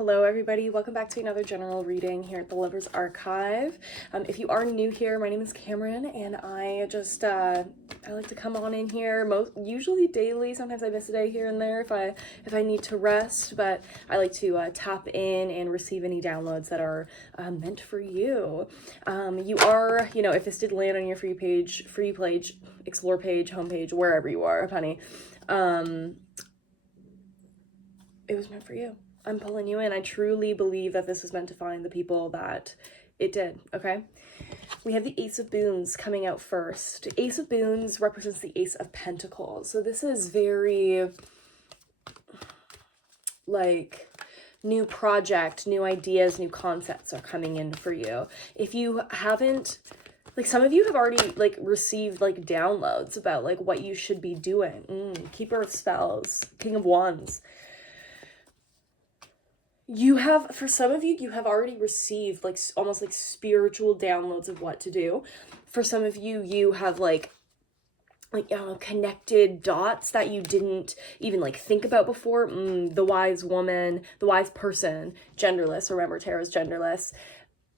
Hello everybody, welcome back to another general reading here at the Lover's Archive. If you are new here, my name is Cameron and I like to come on in here usually daily. Sometimes I miss a day here and there if I need to rest, but I like to tap in and receive any downloads that are meant for you. You are, if this did land on your free page, explore page, homepage, wherever you are, honey, it was meant for you. I'm pulling you in. I truly believe that this was meant to find the people that it did, okay? We have the Ace of Boons coming out first. Ace of Boons represents the Ace of Pentacles. So this is very, new project, new ideas, new concepts are coming in for you. If you haven't, some of you have already, received, downloads about, what you should be doing. Keeper of Spells, King of Wands. For some of you, you have already received almost spiritual downloads of what to do. For some of you, you have connected dots that you didn't even think about before. The wise woman, the wise person, genderless. Remember, tarot is genderless.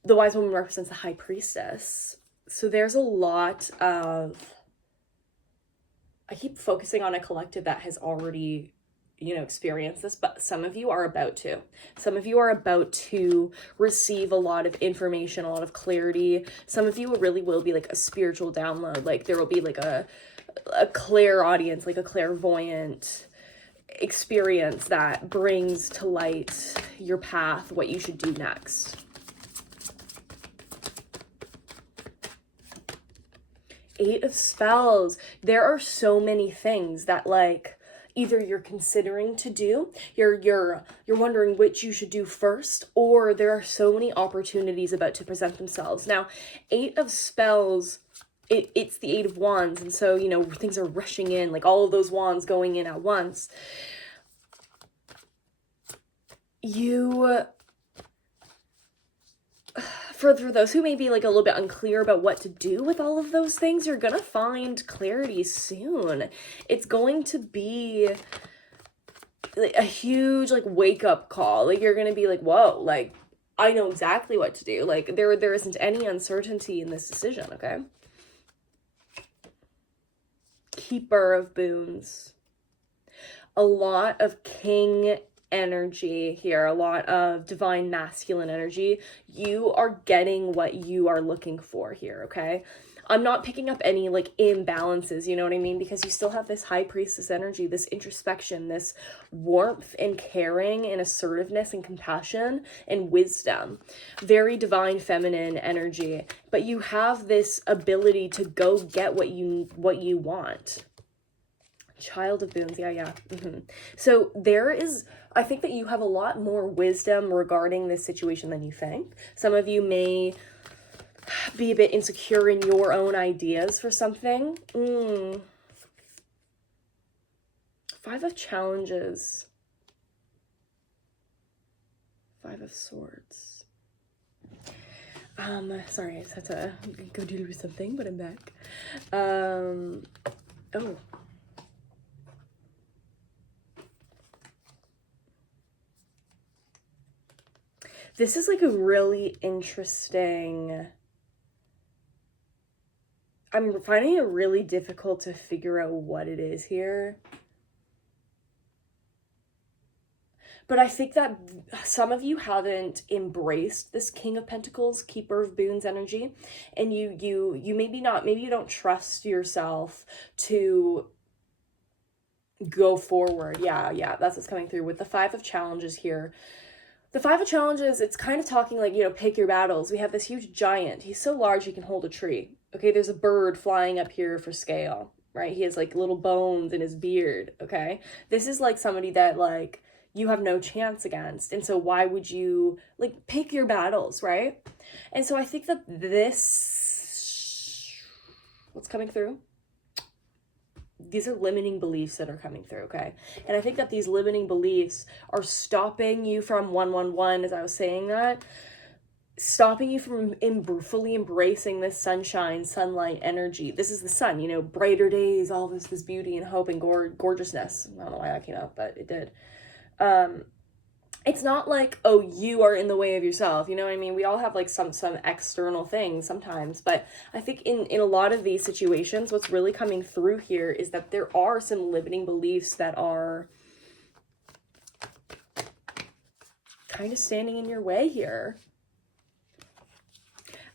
The wise woman represents the high priestess. So there's a lot of, I keep focusing on a collective that has already experience this, but some of you are about to. Some of you are about to receive a lot of information, a lot of clarity. Some of you really will be a spiritual download. There will be a clairaudience, a clairvoyant experience that brings to light your path, what you should do next. Eight of Spells. There are so many things that either you're considering to do, you're wondering which you should do first, or there are so many opportunities about to present themselves. Now, Eight of Spells, it's the Eight of Wands, and so, things are rushing in, all of those wands going in at once. For those who may be a little bit unclear about what to do with all of those things, you're gonna find clarity soon. It's going to be a huge wake up call. You're gonna be whoa, I know exactly what to do. There isn't any uncertainty in this decision, okay? Keeper of Boons. A lot of king energy here, a lot of divine masculine energy. You are getting what you are looking for here, okay? I'm not picking up any imbalances, you know what I mean? Because you still have this high priestess energy, this introspection, this warmth and caring and assertiveness and compassion and wisdom. Very divine feminine energy, but you have this ability to go get what you want. Child of Boons, yeah. So I think that you have a lot more wisdom regarding this situation than you think. Some of you may be a bit insecure in your own ideas for something. Five of Challenges. Five of Swords. Sorry, I just had to go do something, but I'm back. Oh. This is a really interesting, I'm finding it really difficult to figure out what it is here. But I think that some of you haven't embraced this King of Pentacles, Keeper of Boons energy. And you maybe you don't trust yourself to go forward. Yeah, that's what's coming through with the Five of Challenges here. The Five of Challenges, it's kind of talking pick your battles. We have this huge giant. He's so large he can hold a tree. Okay, there's a bird flying up here for scale, right? He has little bones in his beard, okay? This is somebody that you have no chance against. And so why would you pick your battles, right? And so I think that what's coming through? These are limiting beliefs that are coming through, okay? And I think that these limiting beliefs are stopping you from 111, as I was saying that, stopping you from fully embracing this sunlight energy. This is the sun, brighter days, all this beauty and hope and gorgeousness. I don't know why that came out, but it did. it's not like, oh, you are in the way of yourself, you know what I mean? We all have like some external things sometimes, but I think in a lot of these situations, what's really coming through here is that there are some limiting beliefs that are kind of standing in your way here.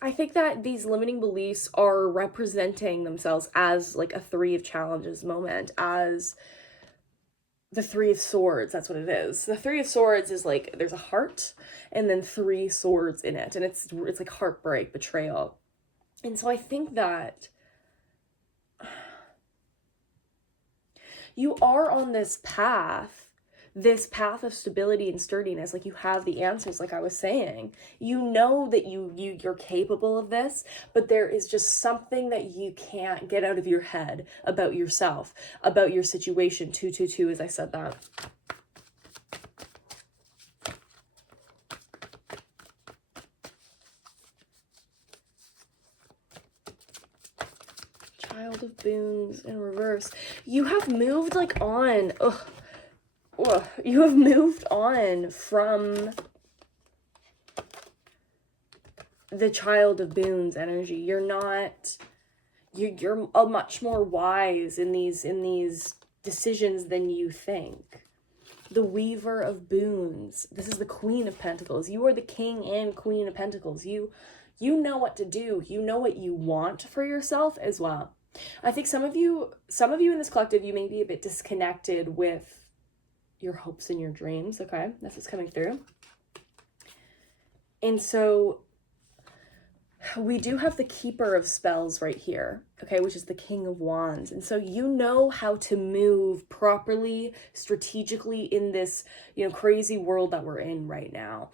I think that these limiting beliefs are representing themselves as like a Three of Challenges moment, as the Three of Swords. That's what it is. The Three of Swords is like there's a heart and then three swords in it, and it's like heartbreak, betrayal. And so I think that you are on this path of stability and sturdiness. Like, you have the answers, like I was saying. You know that you're capable of this, but there is just something that you can't get out of your head about yourself, about your situation. 222, as I said that. Child of Boons in reverse. You have moved like on. You have moved on from the Child of Boons energy. You're not, you're much more wise in these decisions than you think. The Weaver of Boons. This is the Queen of Pentacles. You are the King and Queen of Pentacles. You know what to do. You know what you want for yourself as well. I think some of you in this collective, you may be a bit disconnected with your hopes and your dreams, okay? That's what's coming through. And so we do have the Keeper of Spells right here, okay, which is the King of Wands. And so you know how to move properly, strategically in this, crazy world that we're in right now.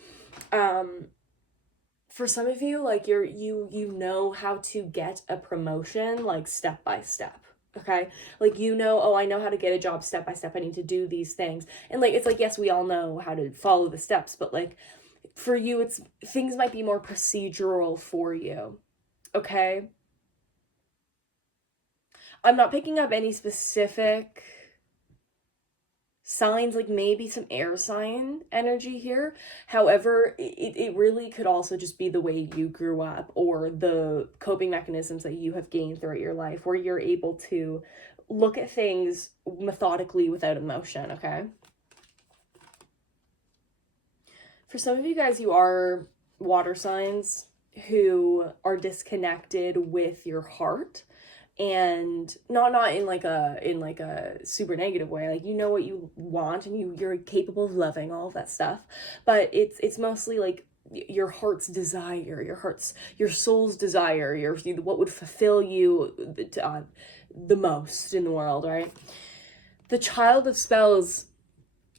For some of you, like you know how to get a promotion, like step by step. Okay, like, oh, I know how to get a job step by step. I need to do these things. And like, it's like, yes, we all know how to follow the steps, but like for you, things might be more procedural for you. Okay, I'm not picking up any specific signs, like maybe some air sign energy here. However, it really could also just be the way you grew up, or the coping mechanisms that you have gained throughout your life, where you're able to look at things methodically without emotion, okay? For some of you guys, you are water signs who are disconnected with your heart, and not in like a super negative way. Like, you know what you want, and you're capable of loving all of that stuff, but it's mostly like your heart's desire, your soul's desire, what would fulfill you the most in the world, right? The Child of Spells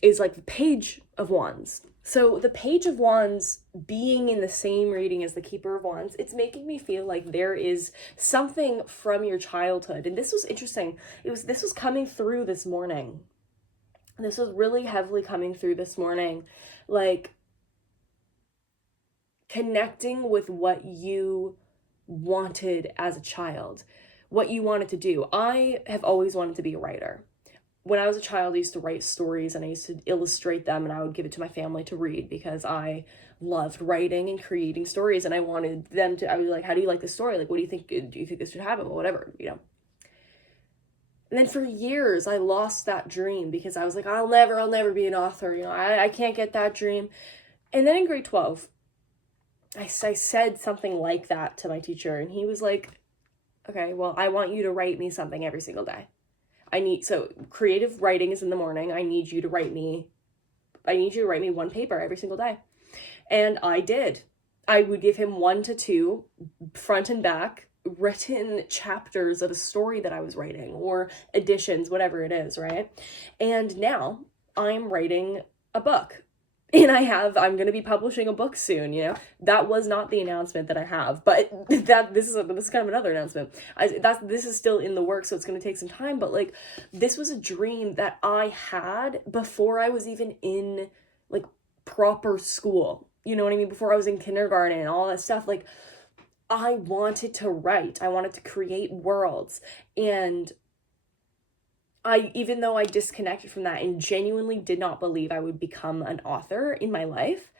is like the Page of Wands. So the Page of Wands being in the same reading as the Keeper of Wands, it's making me feel like there is something from your childhood. And this was interesting. This was coming through this morning. This was really heavily coming through this morning. Like, connecting with what you wanted as a child, what you wanted to do. I have always wanted to be a writer. When I was a child, I used to write stories, and I used to illustrate them, and I would give it to my family to read because I loved writing and creating stories, and I wanted them to, I was like, how do you like this story? Like, what do you think this should happen? Well, whatever, And then for years, I lost that dream because I was like, I'll never be an author. I can't get that dream. And then in grade 12, I said something like that to my teacher, and he was like, okay, well, I want you to write me something every single day. So creative writing is in the morning. I need you to write me one paper every single day. And I did. I would give him 1 to 2, front and back, written chapters of a story that I was writing, or editions, whatever it is, right? And now I'm writing a book. And I'm going to be publishing a book soon, That was not the announcement that I have, but this is kind of another announcement. This is still in the works, so it's going to take some time, but like, this was a dream that I had before I was even in like proper school. You know what I mean? Before I was in kindergarten and all that stuff. Like, I wanted to write. I wanted to create worlds. And even though I disconnected from that and genuinely did not believe I would become an author in my life,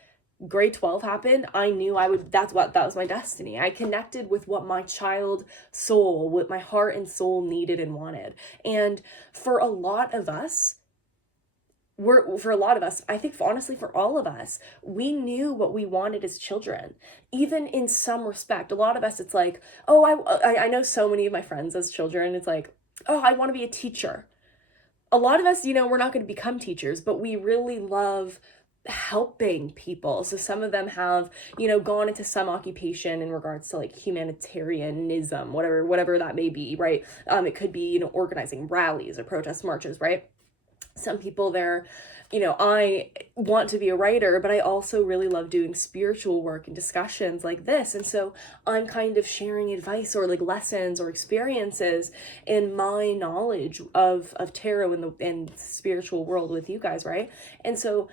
grade 12 happened. I knew that was my destiny. I connected with what my child soul, what my heart and soul needed and wanted. And for a lot of us, I think honestly for all of us, we knew what we wanted as children, even in some respect. A lot of us, it's like, oh, I know so many of my friends as children, it's like, oh, I want to be a teacher. A lot of us, we're not going to become teachers, but we really love helping people. So some of them have, gone into some occupation in regards to like humanitarianism, whatever that may be, right? It could be, organizing rallies or protest marches, right? Some people I want to be a writer, but I also really love doing spiritual work and discussions like this. And so I'm kind of sharing advice or like lessons or experiences in my knowledge of tarot and the spiritual world with you guys, right? And so,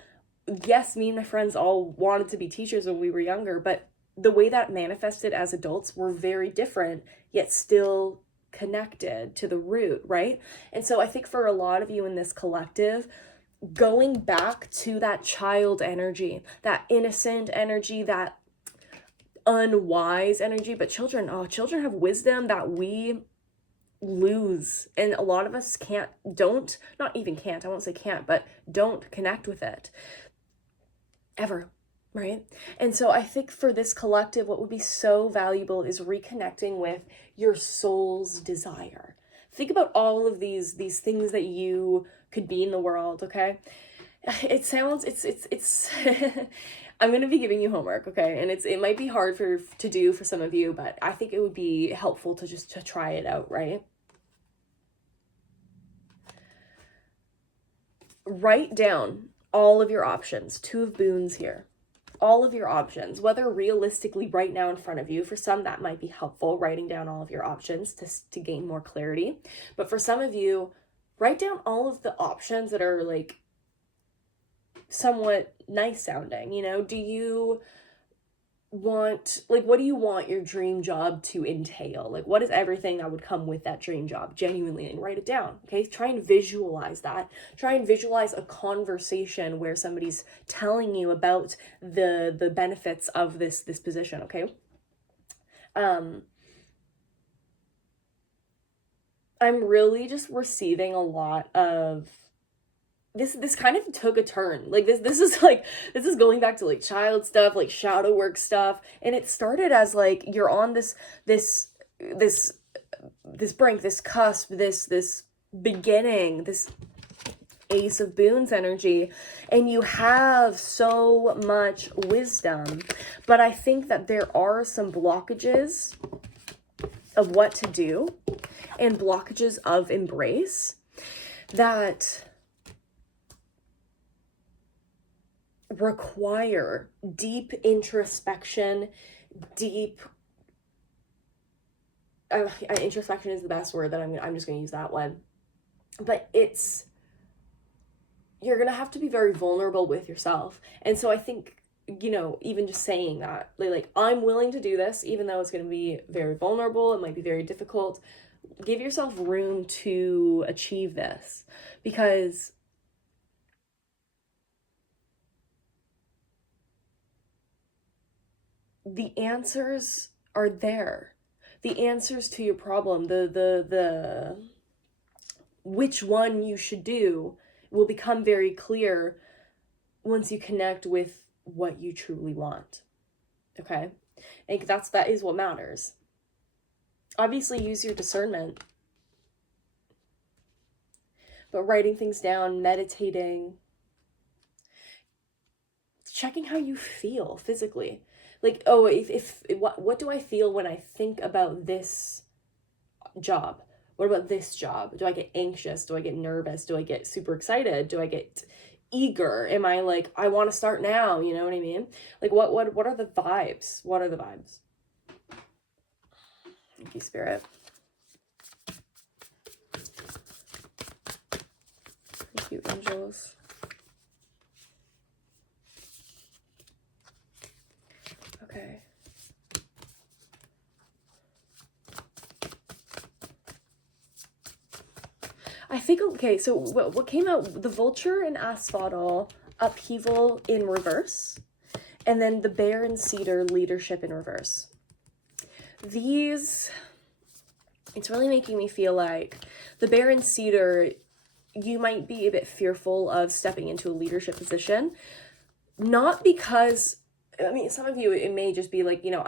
yes, me and my friends all wanted to be teachers when we were younger, but the way that manifested as adults were very different, yet still connected to the root, right? And so I think for a lot of you in this collective, going back to that child energy, that innocent energy, that unwise energy, but children have wisdom that we lose, and a lot of us don't connect with it ever, right? And so I think for this collective, what would be so valuable is reconnecting with your soul's desire. Think about all of these things that you could be in the world, okay? It's I'm going to be giving you homework, okay? And it might be hard to do for some of you, but I think it would be helpful to try it out, right? Write down all of your options. 2 of boons here. All of your options, whether realistically right now in front of you. For some, that might be helpful, writing down all of your options to gain more clarity. But for some of you, write down all of the options that are like somewhat nice sounding. Do you want, like, what do you want your dream job to entail? Like, what is everything that would come with that dream job genuinely? And write it down, okay? Try and visualize that. Try and visualize a conversation where somebody's telling you about the benefits of this position, okay? I'm really just receiving a lot of this kind of took a turn. Like this is going back to like child stuff, like shadow work stuff. And it started as like, you're on this brink, this cusp, this beginning, this Ace of Boons energy, and you have so much wisdom. But I think that there are some blockages of what to do and blockages of embrace that require deep introspection, introspection is the best word that I'm just going to use that one. But you're going to have to be very vulnerable with yourself. And so I think, even just saying that, like, I'm willing to do this, even though it's going to be very vulnerable, it might be very difficult. Give yourself room to achieve this, because the answers are there. The answers to your problem, the which one you should do will become very clear once you connect with what you truly want. Okay? And that is what matters. Obviously, use your discernment. But writing things down, meditating, checking how you feel physically. Like, oh, what do I feel when I think about this job? What about this job? Do I get anxious? Do I get nervous? Do I get super excited? Do I get eager? Am I like, I want to start now? You know what I mean? Like, what are the vibes? What are the vibes? Thank you, Spirit. Thank you, angels. Okay. I think, okay, so what came out, the vulture and asphodel, upheaval in reverse, and then the bear and cedar, leadership in reverse. These, it's really making me feel like the bear and cedar, you might be a bit fearful of stepping into a leadership position, not because, I mean, some of you, it may just be like, you know,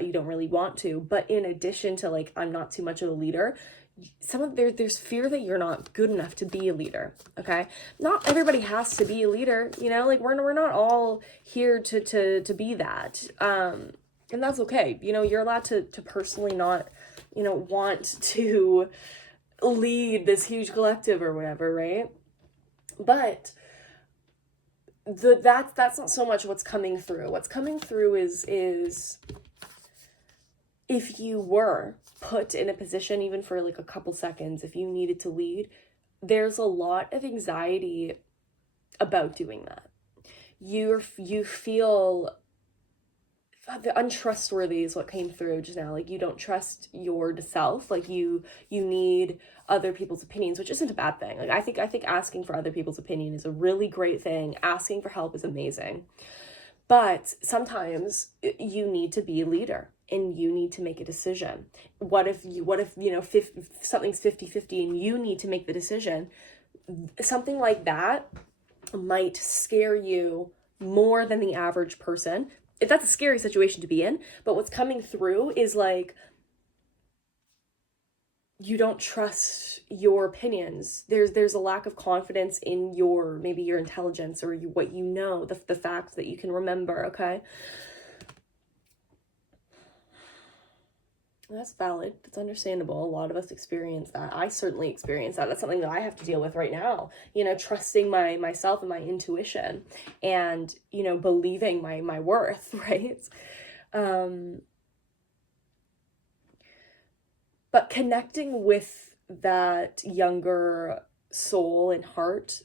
you don't really want to, but in addition to like, I'm not too much of a leader, there's fear that you're not good enough to be a leader. Okay, not everybody has to be a leader, you know, like we're not all here to be that, and that's okay. You know, you're allowed to personally not, you know, want to lead this huge collective or whatever, right? But that's not so much what's coming through. What's coming through is if you were put in a position, even for like a couple seconds, if you needed to lead, there's a lot of anxiety about doing that. You feel the untrustworthy is what came through just now. Like you don't trust yourself. Like you need other people's opinions, which isn't a bad thing. Like I think asking for other people's opinion is a really great thing. Asking for help is amazing. But sometimes you need to be a leader and you need to make a decision. What if you know, something's 50-50 and you need to make the decision? Something like that might scare you more than the average person. If that's a scary situation to be in, but what's coming through is like, you don't trust your opinions. There's a lack of confidence in maybe your intelligence or what you know, the facts that you can remember, okay? That's valid. That's understandable. A lot of us experience that. I certainly experience that. That's something that I have to deal with right now. You know, trusting myself and my intuition and, you know, believing my worth, right? But connecting with that younger soul and heart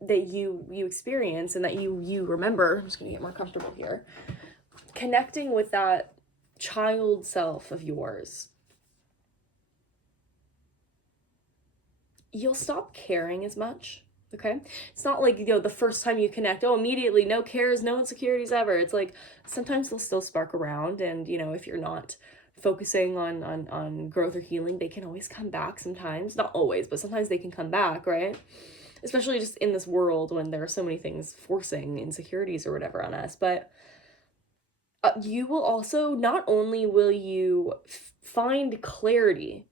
that you experience and that you remember. I'm just going to get more comfortable here. Connecting with that child self of yours, you'll stop caring as much. Okay, it's not like, you know, the first time you connect, oh, immediately no cares, no insecurities ever. It's like sometimes they'll still spark around, and you know, if you're not focusing on growth or healing, they can always come back sometimes. Not always, but sometimes they can come back, right? Especially just in this world when there are so many things forcing insecurities or whatever on us. But you will also, not only will you find clarity,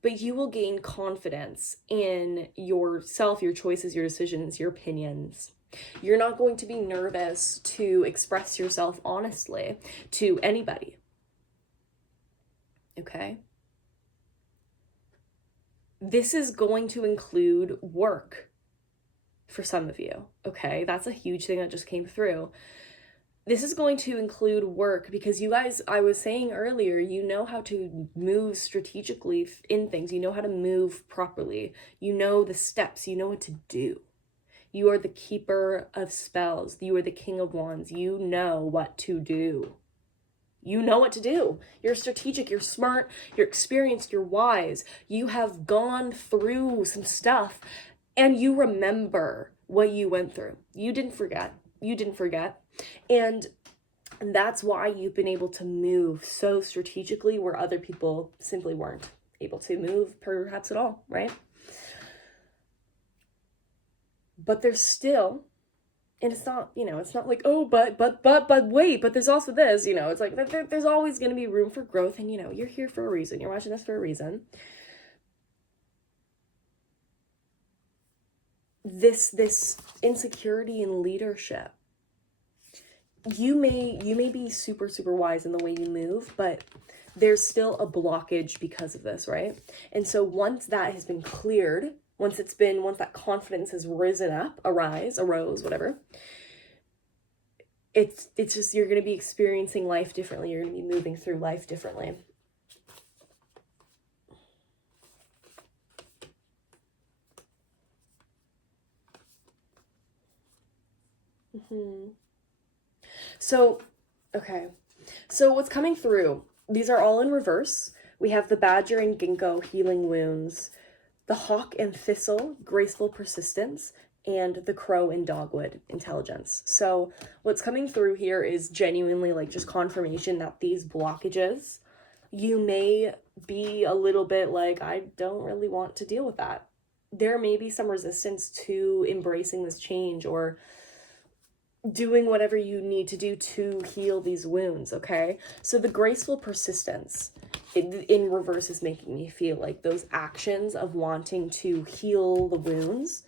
but you will gain confidence in yourself, your choices, your decisions, your opinions. You're not going to be nervous to express yourself honestly to anybody. Okay? This is going to include work for some of you. Okay? That's a huge thing that just came through. This is going to include work because you guys, I was saying earlier, you know how to move strategically in things. You know how to move properly. You know the steps. You know what to do. You are the keeper of spells. You are the king of wands. You know what to do. You know what to do. You're strategic. You're smart. You're experienced. You're wise. You have gone through some stuff and you remember what you went through. You didn't forget. You didn't forget. And that's why you've been able to move so strategically where other people simply weren't able to move perhaps at all, right? But there's still, and it's not, you know, it's not like, oh, but wait, but there's also this, you know, it's like there's always going to be room for growth. And, you know, you're here for a reason. You're watching this for a reason. This insecurity in leadership, you may be super wise in the way you move, but there's still a blockage because of this, right? And so once that has been cleared, once that confidence has arose, whatever, it's just, you're going to be experiencing life differently. You're going to be moving through life differently. So, okay. So what's coming through? These are all in reverse. We have the badger and ginkgo healing wounds. the hawk and thistle, graceful persistence, and the crow and dogwood, intelligence. So what's coming through here is genuinely like just confirmation that these blockages, you may be a little bit like, I don't really want to deal with that. There may be some resistance to embracing this change or doing whatever you need to do to heal these wounds, okay? So the graceful persistence in reverse is making me feel like those actions of wanting to heal the wounds,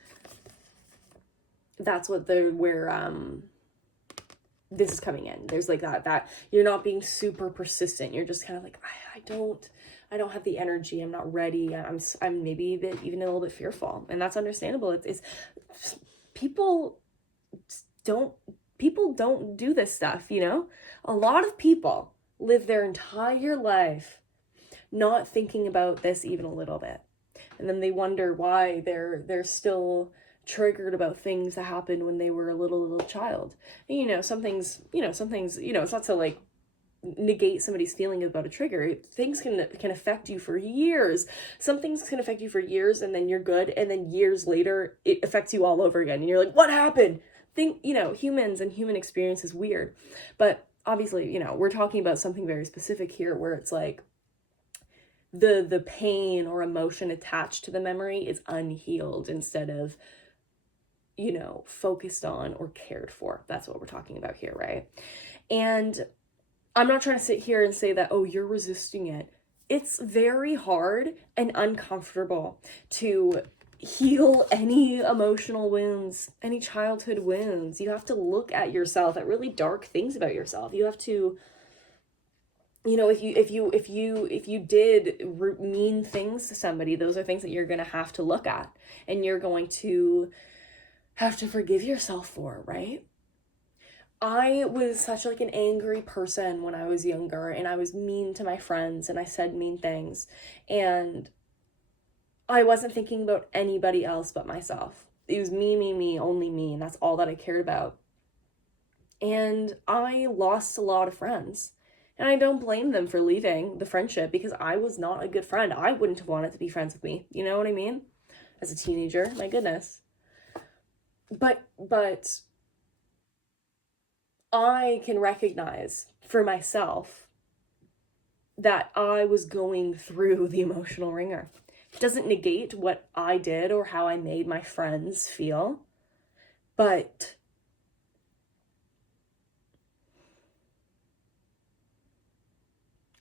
that's what this is coming in. There's like that you're not being super persistent. You're just kind of like, I don't have the energy. I'm not ready. I'm maybe even a little bit fearful, and that's understandable. It's people don't do this stuff, you know? A lot of people live their entire life not thinking about this even a little bit. And then they wonder why they're still triggered about things that happened when they were a little child. And, some things, it's not to like negate somebody's feeling about a trigger. Things can affect you for years. Some things can affect you for years and then you're good, and then years later it affects you all over again and you're like, what happened? Humans and human experience is weird. But obviously, we're talking about something very specific here where it's like the pain or emotion attached to the memory is unhealed instead of focused on or cared for. That's what we're talking about here, right? And I'm not trying to sit here and say that, oh, you're resisting it. It's very hard and uncomfortable to heal any emotional wounds, any childhood wounds. You have to look at yourself, at really dark things about yourself. You have to, if you did mean things to somebody, those are things that you're going to have to look at and you're going to have to forgive yourself for, right? I was such like an angry person when I was younger, and I was mean to my friends and I said mean things, and I wasn't thinking about anybody else but myself. It was me, only me, and that's all that I cared about. And I lost a lot of friends. And I don't blame them for leaving the friendship because I was not a good friend. I wouldn't have wanted to be friends with me. You know what I mean? As a teenager, my goodness. But I can recognize for myself that I was going through the emotional ringer. It doesn't negate what I did or how I made my friends feel, but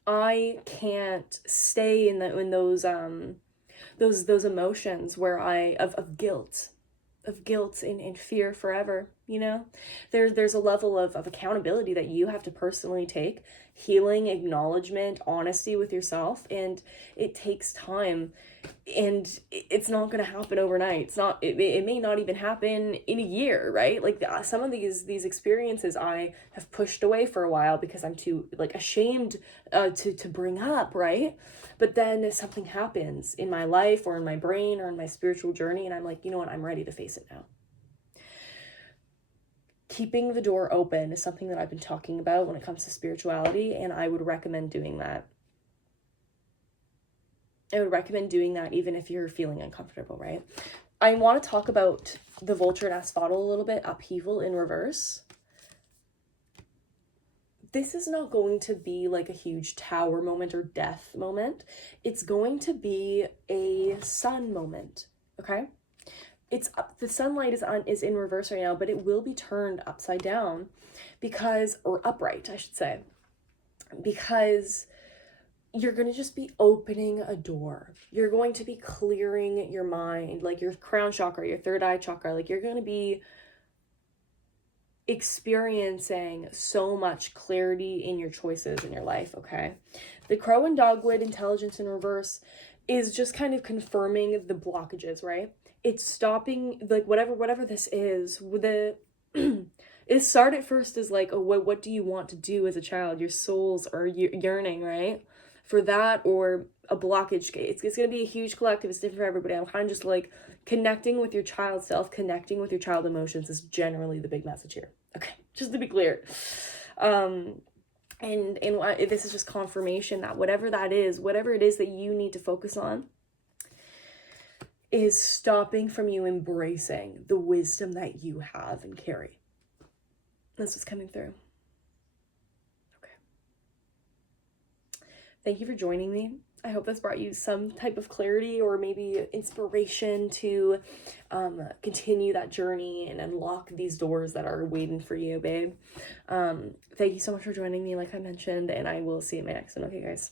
I can't stay in those emotions where of guilt and fear forever. There's a level of accountability that you have to personally take, healing, acknowledgement, honesty with yourself, and it takes time, and it's not going to happen overnight. It may not even happen in a year, right? Like some of these experiences I have pushed away for a while because I'm too like ashamed to bring up, right? But then something happens in my life or in my brain or in my spiritual journey, and I'm like, you know what, I'm ready to face it now. Keeping the door open is something that I've been talking about when it comes to spirituality, and I would recommend doing that. I would recommend doing that even if you're feeling uncomfortable, right? I want to talk about the vulture and asphodel a little bit, upheaval in reverse. This is not going to be like a huge tower moment or death moment. It's going to be a sun moment, okay? It's up, the sunlight is in reverse right now, but it will be turned upside down or upright, I should say, because you're going to just be opening a door. You're going to be clearing your mind, like your crown chakra, your third eye chakra. Like you're going to be experiencing so much clarity in your choices in your life, okay? The crow and dogwood, intelligence in reverse, is just kind of confirming the blockages, right? It's stopping, like whatever this is. It started first as like, oh, what do you want to do as a child? Your souls are yearning, right? For that, or a blockage. It's going to be a huge collective. It's different for everybody. I'm kind of just like connecting with your child self, connecting with your child emotions is generally the big message here. Okay, just to be clear. And this is just confirmation that whatever it is that you need to focus on, is stopping from you embracing the wisdom that you have and carry. That's what's coming through. Okay. Thank you for joining me. I hope this brought you some type of clarity or maybe inspiration to continue that journey and unlock these doors that are waiting for you, babe. Thank you so much for joining me, like I mentioned, and I will see you in my next one. Okay, guys.